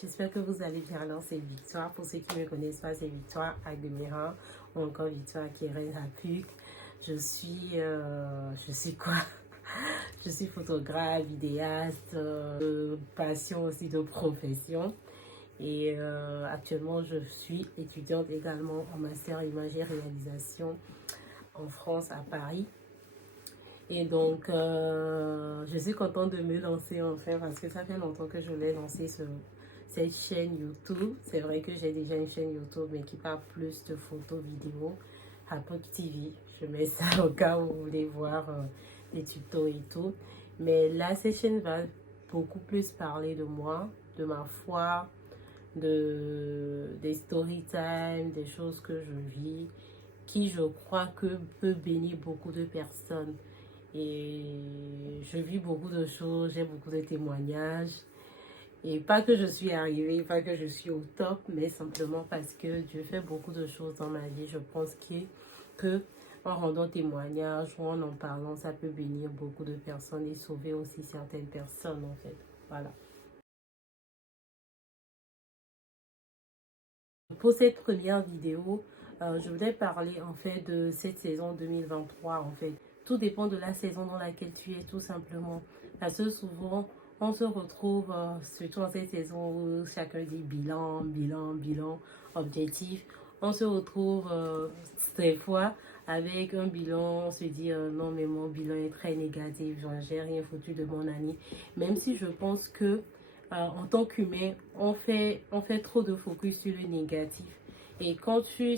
J'espère que vous allez bien. Alors, c'est Victoire. Pour ceux qui ne me connaissent pas, c'est Victoire Agdemira ou encore Victoire Keren Hapuk. Je suis quoi? Je suis photographe, vidéaste, passion aussi de profession. Et actuellement, je suis étudiante également en master imagerie et réalisation en France, à Paris. Et donc, je suis contente de me lancer enfin parce que ça fait longtemps que je voulais lancer cette chaîne YouTube. C'est vrai que j'ai déjà une chaîne YouTube, mais qui parle plus de photos, vidéos, Hapuk TV. Je mets ça au cas où vous voulez voir des tutos et tout. Mais là, cette chaîne va beaucoup plus parler de moi, de ma foi, des story time, des choses que je vis, qui je crois que peut bénir beaucoup de personnes. Et je vis beaucoup de choses, j'ai beaucoup de témoignages. Et pas que je suis arrivée, pas que je suis au top, mais simplement parce que Dieu fait beaucoup de choses dans ma vie. Je pense que en rendant témoignage ou en parlant, ça peut bénir beaucoup de personnes et sauver aussi certaines personnes en fait. Voilà. Pour cette première vidéo, je voulais parler en fait de cette saison 2023 en fait. Tout dépend de la saison dans laquelle tu es tout simplement. Parce que souvent, on se retrouve, surtout dans cette saison où chacun dit bilan, bilan, bilan, objectif. On se retrouve des fois avec un bilan, on se dit non mais mon bilan est très négatif, j'ai rien foutu de mon année. Même si je pense que en tant qu'humain, on fait trop de focus sur le négatif. Et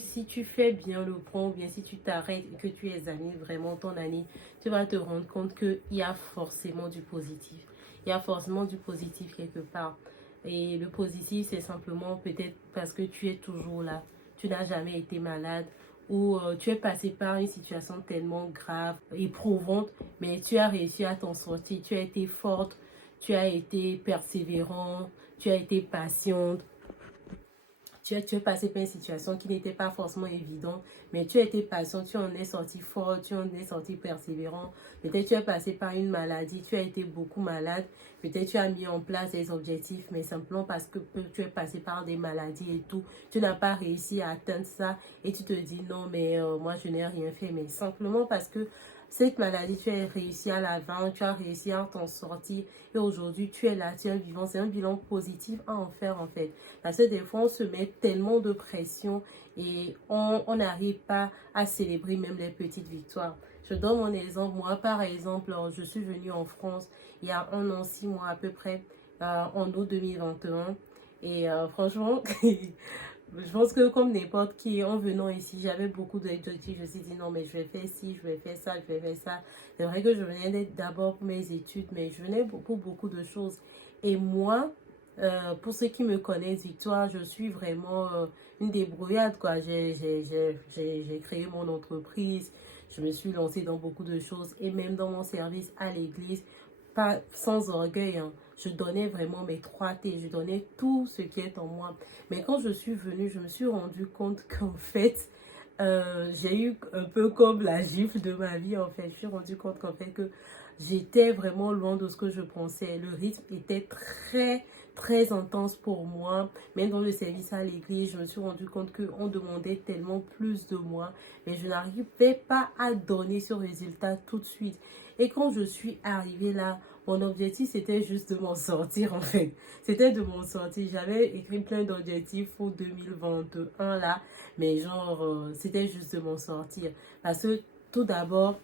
si tu fais bien le point, ou bien si tu t'arrêtes et que tu examines vraiment ton année, tu vas te rendre compte qu'il y a forcément du positif. Il y a forcément du positif quelque part. Et le positif, c'est simplement peut-être parce que tu es toujours là. Tu n'as jamais été malade ou tu es passé par une situation tellement grave, éprouvante, mais tu as réussi à t'en sortir. Tu as été forte, tu as été persévérant, tu as été patiente. Tu es passé par une situation qui n'était pas forcément évidente, mais tu as été patient, tu en es sorti fort, tu en es sorti persévérant. Peut-être tu es passé par une maladie, tu as été beaucoup malade. Peut-être tu as mis en place des objectifs, mais simplement parce que tu es passé par des maladies et tout, tu n'as pas réussi à atteindre ça et tu te dis non, mais moi je n'ai rien fait. Mais simplement parce que cette maladie, tu as réussi à la vaincre, tu as réussi à t'en sortir et aujourd'hui tu es là, tu es vivant. C'est un bilan positif à en faire en fait. Parce que des fois, on se met tellement de pression et on n'arrive pas à célébrer même les petites victoires. Je donne mon exemple. Moi, par exemple, je suis venue en France il y a 1 an, 6 mois à peu près, en août 2021. Et franchement, je pense que comme n'importe qui, en venant ici, j'avais beaucoup d'objectifs. Je me suis dit non, mais je vais faire ci, je vais faire ça, je vais faire ça. C'est vrai que je venais d'abord pour mes études, mais je venais pour beaucoup de choses. Et moi, pour ceux qui me connaissent, Victoire, je suis vraiment une débrouillarde, quoi. J'ai créé mon entreprise, je me suis lancée dans beaucoup de choses et même dans mon service à l'église, pas sans orgueil, hein. Je donnais vraiment mes 3T, je donnais tout ce qui est en moi. Mais quand je suis venue, je me suis rendu compte qu'en fait, j'ai eu un peu comme la gifle de ma vie, en fait. Je me suis rendu compte qu'en fait, que j'étais vraiment loin de ce que je pensais. Le rythme était très intense pour moi. Même dans le service à l'église, je me suis rendu compte qu'on demandait tellement plus de moi. Mais je n'arrivais pas à donner ce résultat tout de suite. Et quand je suis arrivée là, mon objectif, c'était juste de m'en sortir, en fait. C'était de m'en sortir. J'avais écrit plein d'objectifs pour 2021, là. Mais genre, c'était juste de m'en sortir. Parce que, tout d'abord,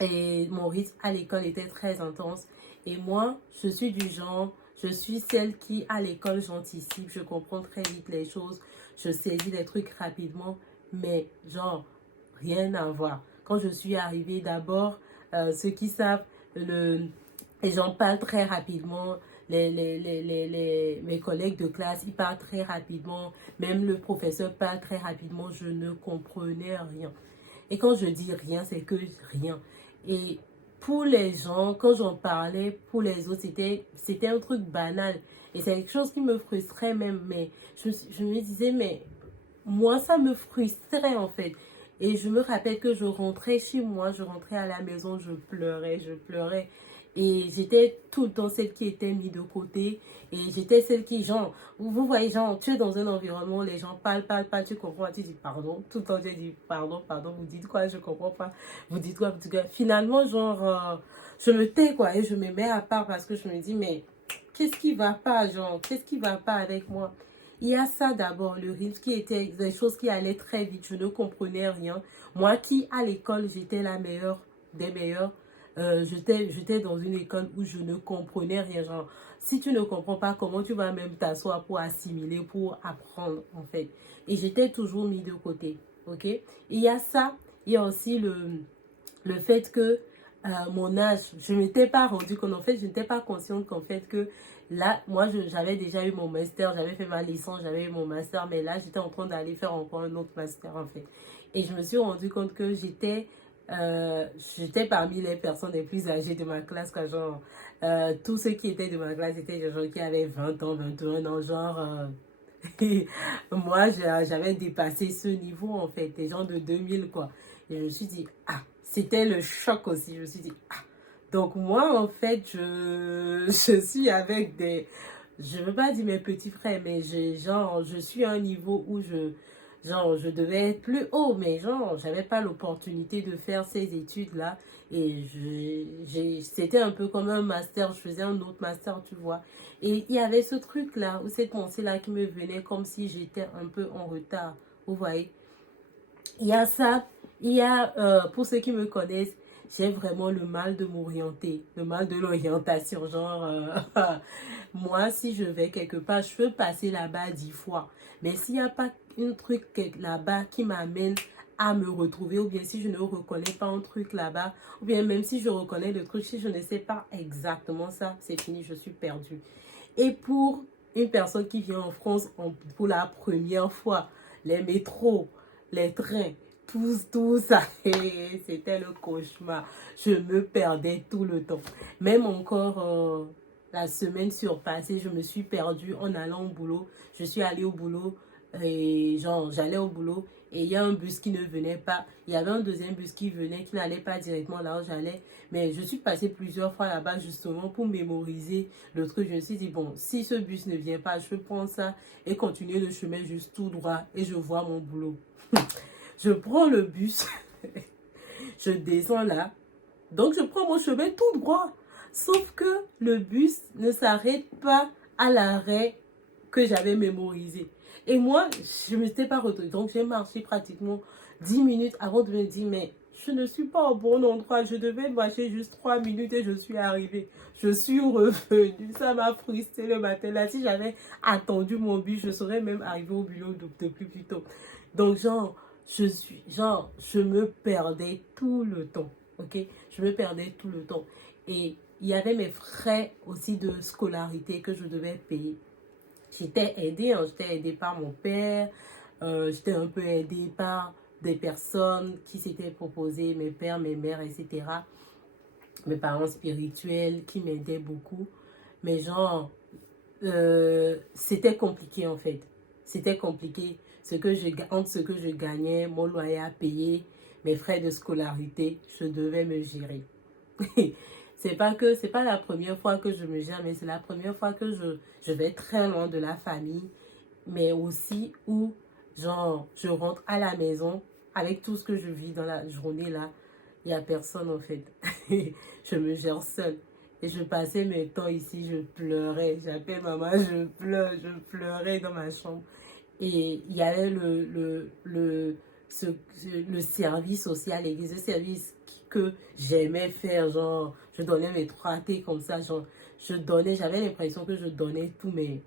mon rythme à l'école était très intense. Et moi, je suis du genre, je suis celle qui, à l'école, j'anticipe. Je comprends très vite les choses. Je saisis les trucs rapidement. Mais, genre, rien à voir. Quand je suis arrivée, d'abord, ceux qui savent, les gens parlent très rapidement. Mes collègues de classe, ils parlent très rapidement. Même le professeur parle très rapidement. Je ne comprenais rien. Et quand je dis rien, c'est que rien. Et pour les gens, quand j'en parlais, pour les autres, c'était un truc banal. Et c'est quelque chose qui me frustrait même. Mais je me disais, mais moi, ça me frustrait en fait. Et je me rappelle que je rentrais chez moi, je rentrais à la maison, je pleurais, je pleurais. Et j'étais tout le temps celle qui était mise de côté. Et j'étais celle qui, genre, vous voyez, genre, tu es dans un environnement, les gens parlent, tu comprends, tu dis pardon. Tout le temps, tu dis pardon, vous dites quoi, je comprends pas. Vous dites quoi, vous dites quoi. Finalement, genre, je me tais, quoi, et je me mets à part parce que je me dis, mais qu'est-ce qui va pas, genre, qu'est-ce qui va pas avec moi? Il y a ça d'abord, le rythme qui était des choses qui allaient très vite, je ne comprenais rien. Moi qui, à l'école, j'étais la meilleure des meilleures, j'étais dans une école où je ne comprenais rien. Genre, si tu ne comprends pas, comment tu vas même t'asseoir pour assimiler, pour apprendre, en fait. Et j'étais toujours mis de côté, ok? Il y a ça, il y a aussi le fait que mon âge, je ne m'étais pas rendu compte, en fait, je n'étais pas consciente qu'en fait que là, moi, j'avais déjà eu mon master, j'avais fait ma licence, j'avais eu mon master, mais là, j'étais en train d'aller faire encore un autre master, en fait. Et je me suis rendu compte que j'étais parmi les personnes les plus âgées de ma classe, quoi, genre, tous ceux qui étaient de ma classe étaient des gens qui avaient 20 ans, 21 ans, genre, moi, j'avais dépassé ce niveau, en fait, des gens de 2000 quoi. Et je me suis dit, ah, c'était le choc aussi. Je me suis dit, ah, donc moi, en fait, je suis avec je ne veux pas dire mes petits frères, mais genre, je suis à un niveau où genre, je devais être plus haut, mais genre, j'avais pas l'opportunité de faire ces études-là. Et c'était un peu comme un master, je faisais un autre master, tu vois. Et il y avait ce truc-là, ou cette pensée-là qui me venait comme si j'étais un peu en retard. Vous voyez? Il y a ça, il y a, pour ceux qui me connaissent, j'ai vraiment le mal de m'orienter, le mal de l'orientation. Genre, moi, si je vais quelque part, je peux passer là-bas 10 fois. Mais s'il n'y a pas un truc là-bas qui m'amène à me retrouver, ou bien si je ne reconnais pas un truc là-bas, ou bien même si je reconnais le truc, si je ne sais pas exactement ça, c'est fini, je suis perdue. Et pour une personne qui vient en France pour la première fois, les métros, les trains, tout ça, c'était le cauchemar. Je me perdais tout le temps. Même encore la semaine surpassée, je me suis perdue en allant au boulot. Je suis allée au boulot et genre, j'allais au boulot et il y a un bus qui ne venait pas. Il y avait un deuxième bus qui venait, qui n'allait pas directement là où j'allais. Mais je suis passée plusieurs fois là-bas justement pour mémoriser le truc. Je me suis dit, bon, si ce bus ne vient pas, je peux prendre ça et continuer le chemin juste tout droit et je vois mon boulot. Je prends le bus, je descends là. Donc, je prends mon chemin tout droit. Sauf que le bus ne s'arrête pas à l'arrêt que j'avais mémorisé. Et moi, je ne m'étais pas retrouvée. Donc, j'ai marché pratiquement 10 minutes avant de me dire, mais je ne suis pas au bon endroit. Je devais marcher juste 3 minutes et je suis arrivée. Je suis revenue. Ça m'a frustrée le matin. Là, si j'avais attendu mon bus, je serais même arrivée au bureau depuis plus tôt. Donc, genre, je me perdais tout le temps. Ok? Je me perdais tout le temps. Et il y avait mes frais aussi de scolarité que je devais payer. J'étais aidée, hein, j'étais aidée par mon père, j'étais un peu aidée par des personnes qui s'étaient proposées, mes pères, mes mères, etc. Mes parents spirituels qui m'aidaient beaucoup. Mais genre, c'était compliqué en fait. C'était compliqué. Entre ce que je gagnais, mon loyer à payer, mes frais de scolarité, je devais me gérer. C'est pas la première fois que je me gère, mais c'est la première fois que je vais très loin de la famille, mais aussi où, genre, je rentre à la maison avec tout ce que je vis dans la journée là, il n'y a personne en fait. Je me gère seule. Et je passais mes temps ici, je pleurais. J'appelle maman, je pleurais dans ma chambre. Et il y avait le service social, le service que j'aimais faire, genre, je donnais mes 3T comme ça, genre, j'avais l'impression que je donnais tout, mais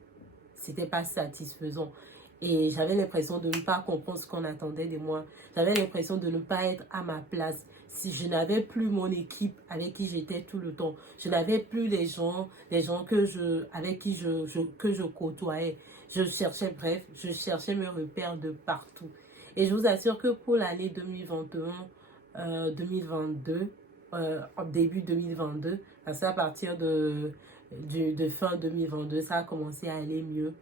c'était pas satisfaisant. Et j'avais l'impression de ne pas comprendre ce qu'on attendait de moi. J'avais l'impression de ne pas être à ma place. Si je n'avais plus mon équipe avec qui j'étais tout le temps, je n'avais plus les gens avec qui que je côtoyais. Bref, je cherchais mes repères de partout. Et je vous assure que pour l'année 2021, 2022, en début 2022, parce qu'à partir de fin 2022, ça a commencé à aller mieux.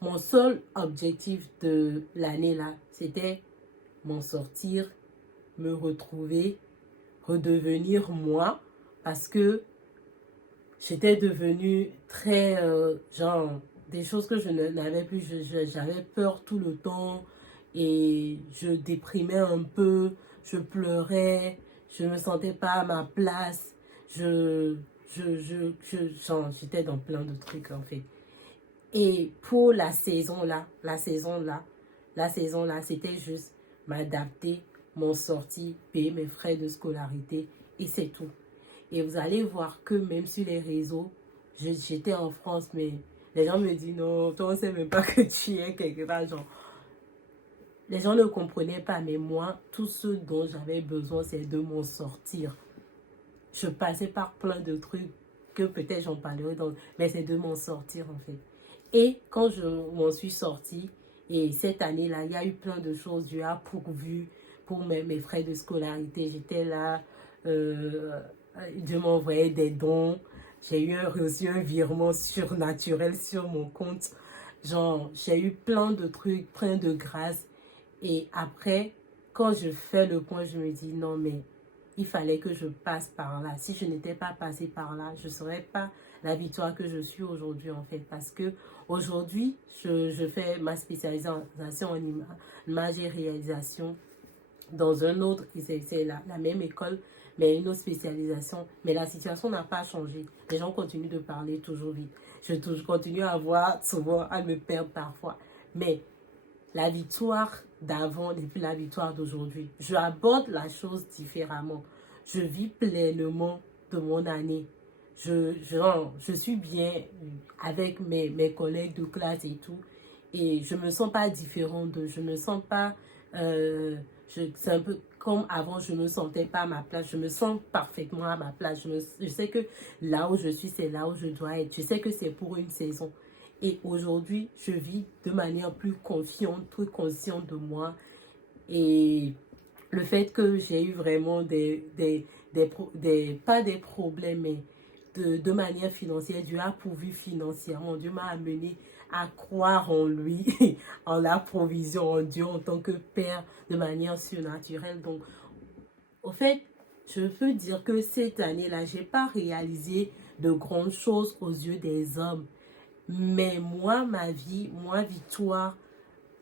Mon seul objectif de l'année là, c'était m'en sortir, me retrouver, redevenir moi, parce que j'étais devenue très, genre, des choses que je n'avais plus, j'avais peur tout le temps et je déprimais un peu, je pleurais, je me sentais pas à ma place, je, genre, j'étais dans plein de trucs en fait. Et pour la saison là, c'était juste m'adapter, m'en sortir, payer mes frais de scolarité et c'est tout. Et vous allez voir que même sur les réseaux, j'étais en France, mais les gens me disent non, toi on sait même pas que tu es quelque part. Genre, les gens ne comprenaient pas, mais moi, tout ce dont j'avais besoin, c'est de m'en sortir. Je passais par plein de trucs que peut-être j'en parlerai dans, mais c'est de m'en sortir en fait. Et quand je m'en suis sortie, et cette année-là, il y a eu plein de choses, Dieu a pourvu pour mes frais de scolarité. J'étais là, euh, Dieu m'envoyait des dons. J'ai reçu un virement surnaturel sur mon compte. Genre, j'ai eu plein de trucs, plein de grâce. Et après, quand je fais le point, je me dis non, mais il fallait que je passe par là. Si je n'étais pas passée par là, je ne serais pas la victoire que je suis aujourd'hui en fait. Parce que aujourd'hui, je fais ma spécialisation en image et réalisation dans un autre, c'est la même école, mais une autre spécialisation. Mais la situation n'a pas changé. Les gens continuent de parler toujours vite. Je continue à avoir souvent à me perdre parfois. Mais la victoire d'avant et puis la victoire d'aujourd'hui. Je aborde la chose différemment. Je vis pleinement de mon année. Je suis bien avec mes collègues de classe et tout. Et je me sens pas différente de, je me sens pas, c'est un peu comme avant, je me sentais pas à ma place. Je me sens parfaitement à ma place. Je sais que là où je suis, c'est là où je dois être. Je sais que c'est pour une saison. Et aujourd'hui, je vis de manière plus confiante, plus consciente de moi. Et le fait que j'ai eu vraiment pas des problèmes, mais de manière financière, Dieu a pourvu financièrement. Dieu m'a amené à croire en lui, en la provision, en Dieu en tant que Père de manière surnaturelle. Donc, au fait, je peux dire que cette année-là, je n'ai pas réalisé de grandes choses aux yeux des hommes. Mais moi, ma vie, moi, victoire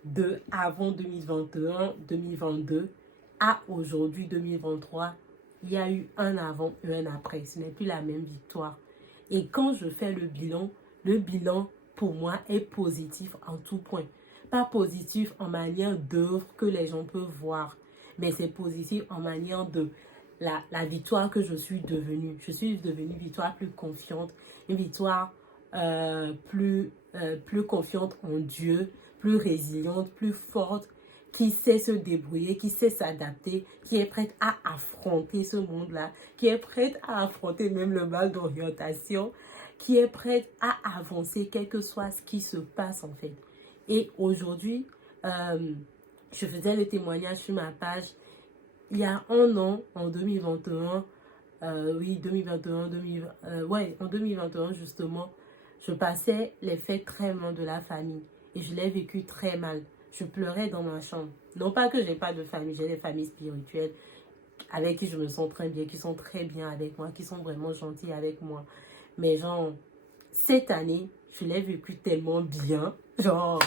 de avant 2021, 2022 à aujourd'hui 2023, il y a eu un avant et un après. Ce n'est plus la même victoire. Et quand je fais le bilan pour moi est positif en tout point. Pas positif en manière d'œuvre que les gens peuvent voir, mais c'est positif en manière de la victoire que je suis devenue. Je suis devenue une victoire plus confiante, une victoire plus confiante en Dieu, plus résiliente, plus forte, qui sait se débrouiller, qui sait s'adapter, qui est prête à affronter ce monde-là, qui est prête à affronter même le mal d'orientation, qui est prête à avancer, quel que soit ce qui se passe en fait. Et aujourd'hui, je faisais le témoignage sur ma page, il y a un an, en 2021, oui, 2021, ouais, en 2021 justement, je passais les fêtes très loin de la famille et je l'ai vécu très mal. Je pleurais dans ma chambre. Non pas que j'ai pas de famille, j'ai des familles spirituelles avec qui je me sens très bien, qui sont très bien avec moi, qui sont vraiment gentils avec moi. Mais genre, cette année, je l'ai vécu tellement bien. Genre,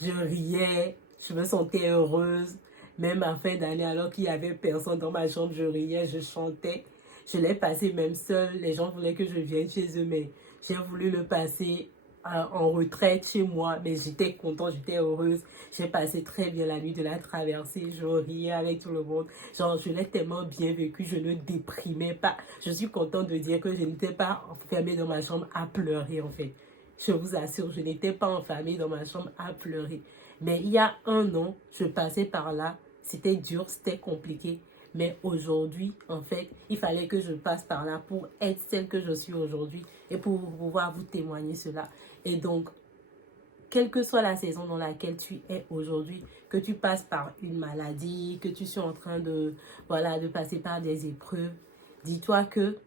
je riais, je me sentais heureuse. Même à fin d'année, alors qu'il n'y avait personne dans ma chambre, je riais, je chantais. Je l'ai passé même seule. Les gens voulaient que je vienne chez eux, mais j'ai voulu le passer en retraite chez moi. Mais j'étais contente, j'étais heureuse. J'ai passé très bien la nuit de la traversée. Je riais avec tout le monde. Genre, je l'ai tellement bien vécu, je ne déprimais pas. Je suis contente de dire que je n'étais pas enfermée dans ma chambre à pleurer, en fait. Je vous assure, je n'étais pas enfermée dans ma chambre à pleurer. Mais il y a un an, je passais par là. C'était dur, c'était compliqué. Mais aujourd'hui, en fait, il fallait que je passe par là pour être celle que je suis aujourd'hui et pour pouvoir vous témoigner cela. Et donc, quelle que soit la saison dans laquelle tu es aujourd'hui, que tu passes par une maladie, que tu sois en train de, voilà, de passer par des épreuves, dis-toi que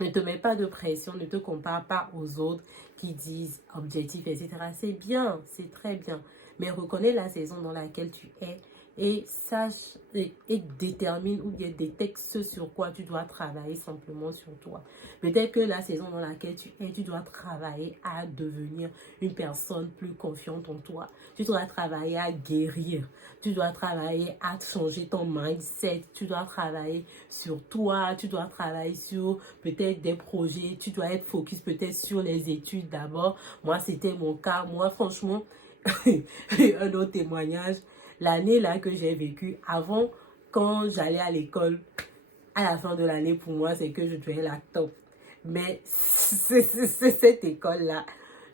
ne te mets pas de pression, ne te compare pas aux autres qui disent objectif, etc. C'est bien, c'est très bien. Mais reconnais la saison dans laquelle tu es et sache et détermine ou bien détecte ce sur quoi tu dois travailler simplement sur toi. Peut-être que la saison dans laquelle tu es, tu dois travailler à devenir une personne plus confiante en toi. Tu dois travailler à guérir. Tu dois travailler à changer ton mindset. Tu dois travailler sur toi. Tu dois travailler sur peut-être des projets. Tu dois être focus peut-être sur les études d'abord. Moi, c'était mon cas. Moi, franchement, un autre témoignage. L'année là que j'ai vécue, avant, quand j'allais à l'école, à la fin de l'année, pour moi, c'est que je devais la top. Mais c'est cette école-là.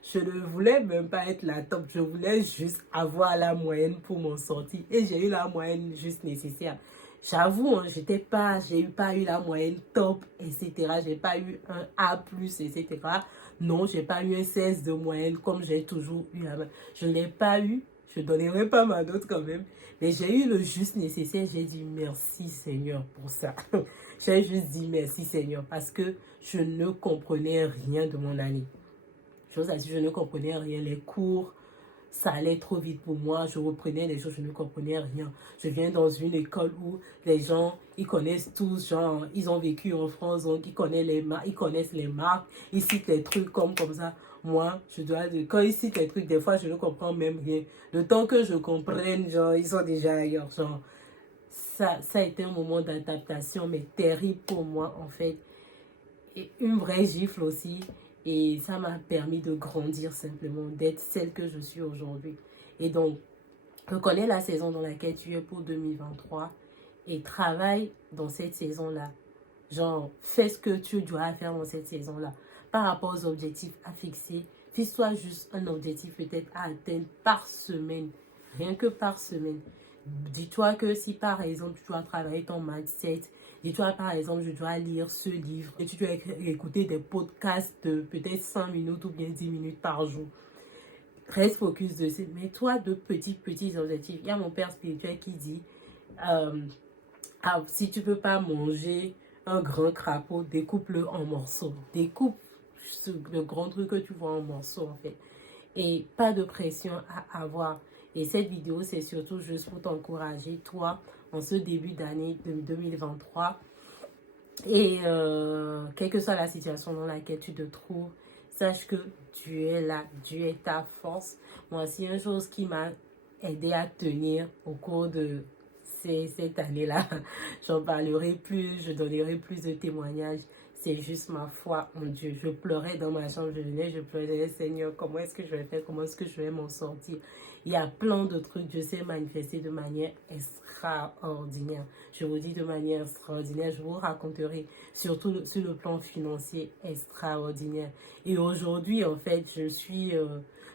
Je ne voulais même pas être la top. Je voulais juste avoir la moyenne pour m'en sortir. Et j'ai eu la moyenne juste nécessaire. J'avoue, hein, j'ai pas eu la moyenne top, etc. J'ai pas eu un A+, etc. Non, j'ai pas eu un 16 de moyenne comme j'ai toujours eu la moyenne. Je ne l'ai pas eu. Je ne donnerai pas ma note quand même. Mais j'ai eu le juste nécessaire. J'ai dit merci Seigneur pour ça. J'ai juste dit merci Seigneur parce que je ne comprenais rien de mon année. Chose à dire, je ne comprenais rien. Les cours, ça allait trop vite pour moi. Je reprenais les choses, je ne comprenais rien. Je viens dans une école où les gens, ils connaissent tous, genre, ils ont vécu en France, donc ils connaissent les marques, ils citent les trucs comme ça. Moi, quand ils citent les trucs, des fois, je ne comprends même rien. Le temps que je comprenne, genre, ils sont déjà ailleurs, genre. Ça a été un moment d'adaptation, mais terrible pour moi, en fait. Et une vraie gifle aussi. Et ça m'a permis de grandir simplement, d'être celle que je suis aujourd'hui. Et donc, reconnais la saison dans laquelle tu es pour 2023 et travaille dans cette saison-là. Genre, fais ce que tu dois faire dans cette saison-là. Par rapport aux objectifs à fixer, fixe-toi juste un objectif peut-être à atteindre par semaine. Rien que par semaine. Dis-toi que si par exemple tu dois travailler ton mindset, dis-toi par exemple je dois lire ce livre et tu dois écouter des podcasts de peut-être 5 minutes ou bien 10 minutes par jour. Reste focus dessus. Mets-toi de petits objectifs. Il y a mon père spirituel qui dit si tu ne peux pas manger un grand crapaud, découpe-le en morceaux. Découpe le grand truc que tu vois en morceaux en fait. Et pas de pression à avoir. Et cette vidéo, c'est surtout juste pour t'encourager, toi, en ce début d'année de 2023. Et quelle que soit la situation dans laquelle tu te trouves, sache que tu es là, Dieu est ta force. Moi, c'est une chose qui m'a aidé à tenir au cours de cette année-là. J'en parlerai plus, je donnerai plus de témoignages. C'est juste ma foi en Dieu. Je pleurais dans ma chambre, je pleurais, Seigneur, comment est-ce que je vais faire, comment est-ce que je vais m'en sortir. Il y a plein de trucs, je sais manifester de manière extraordinaire. Je vous dis de manière extraordinaire, je vous raconterai surtout sur le plan financier extraordinaire. Et aujourd'hui, en fait, je suis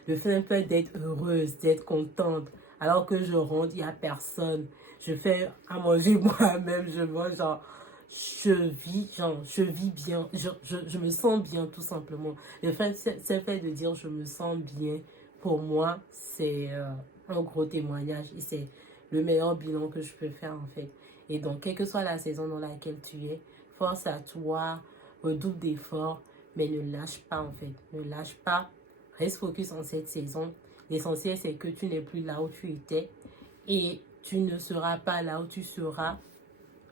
le fait d'être heureuse, d'être contente. Alors que je rentre, il n'y a personne. Je fais à manger moi-même, je mange, genre, je vis bien, je me sens bien tout simplement. Le fait de dire je me sens bien, pour moi, c'est un gros témoignage et c'est le meilleur bilan que je peux faire en fait. Et donc, quelle que soit la saison dans laquelle tu es, force à toi, redouble d'efforts, mais ne lâche pas en fait. Ne lâche pas, reste focus en cette saison. L'essentiel, c'est que tu n'es plus là où tu étais et tu ne seras pas là où tu seras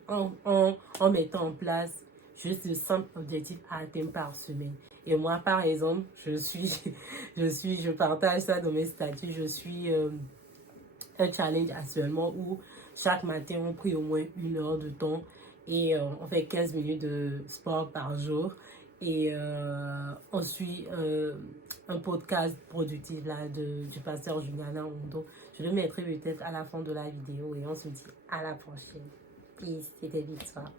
en mettant en place juste de simples objectifs à atteindre par semaine. Et moi, par exemple, je partage ça dans mes statuts, je suis un challenge actuellement où chaque matin, on prie au moins 1 heure de temps et on fait 15 minutes de sport par jour. Et on suit un podcast productif là, du pasteur Juliana Hondo. Je le mettrai peut-être à la fin de la vidéo et on se dit à la prochaine. Peace, c'était Victoire.